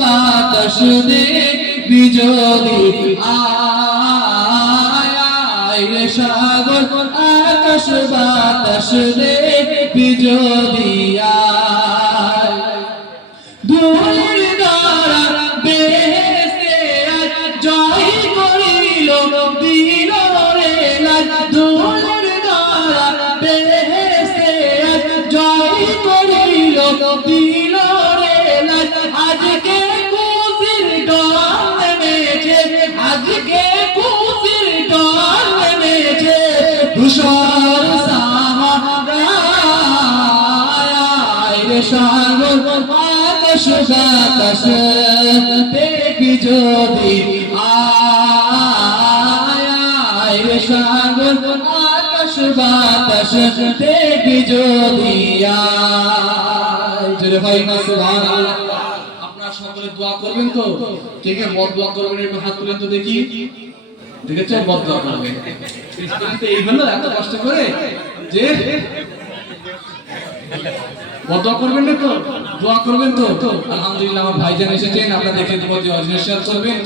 বাতাস দেখবি যদি আয় আয় রে সাগর আকাশ বাতাস দেখবি যদি আয় ধুলির দ্বারা বেহেশতে আজ জয় করিল দিল রে লাজ ধুলির দ্বারা বেহেশতে আজ জয় করিল দিল রে লাজ আজকে খুশির ডল নেমেছে আজকে খুশির ডল নেমেছে ধূসর সাহারায় রে সাগর আকাশ বাতাস দেখবি যদি আয় আয় রে সাগর আকাশ বাতাস দেখবি যদি আয় জোরে ভাই না সুবহানাল্লাহ। আপনারা সকলে দোয়া করবেন তো? কে কে মত দোয়া করবেন একটু হাত তুলেন তো দেখি। দেখেছেন মত দোয়া করবেন এই হলো এত কষ্ট করে যে দোয়া করবেন না তো? দোয়া করবেন তো? আলহামদুলিল্লাহ আমার ভাইজান এসেছেন, আপনারা দেখে দিব যে অজনেশন করবেন।